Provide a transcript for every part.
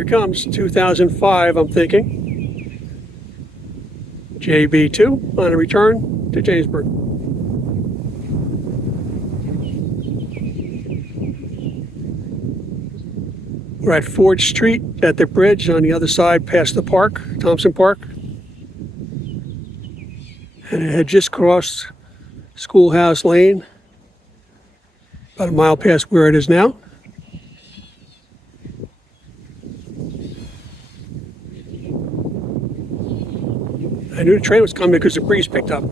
Here it comes, 2005, I'm thinking. JB-2 on a return to Jamesburg. We're at Ford Street at the bridge on the other side past the park, Thompson Park. And it had just crossed Schoolhouse Lane, about a mile past where it is now. I knew the train was coming because the breeze picked up.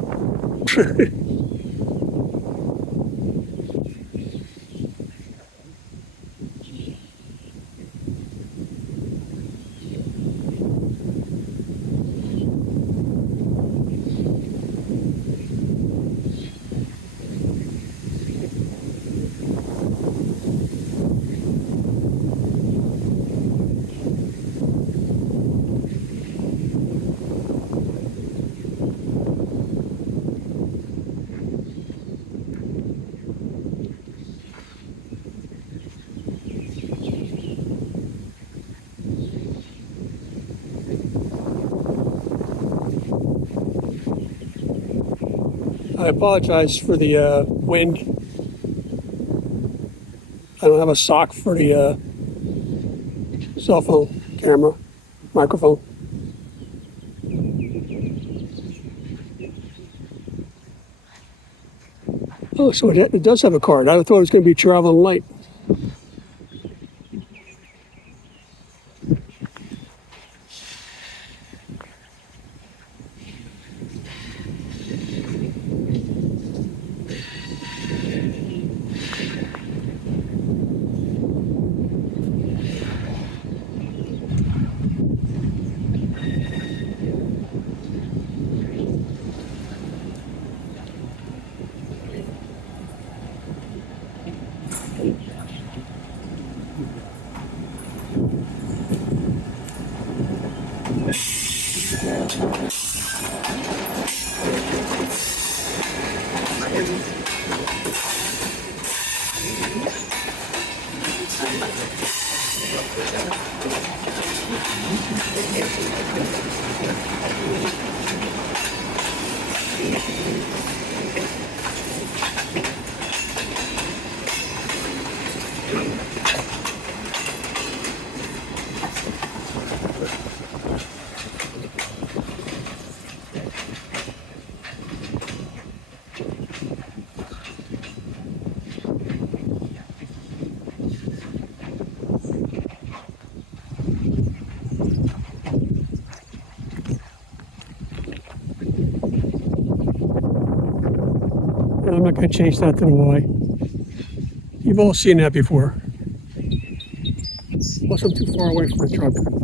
I apologize for the wind. I don't have a sock for the cell phone camera, microphone. Oh, so it does have a card. I thought it was going to be traveling light. I'm not going to change that to the Y. You've all seen that before. Plus, I'm too far away from the truck.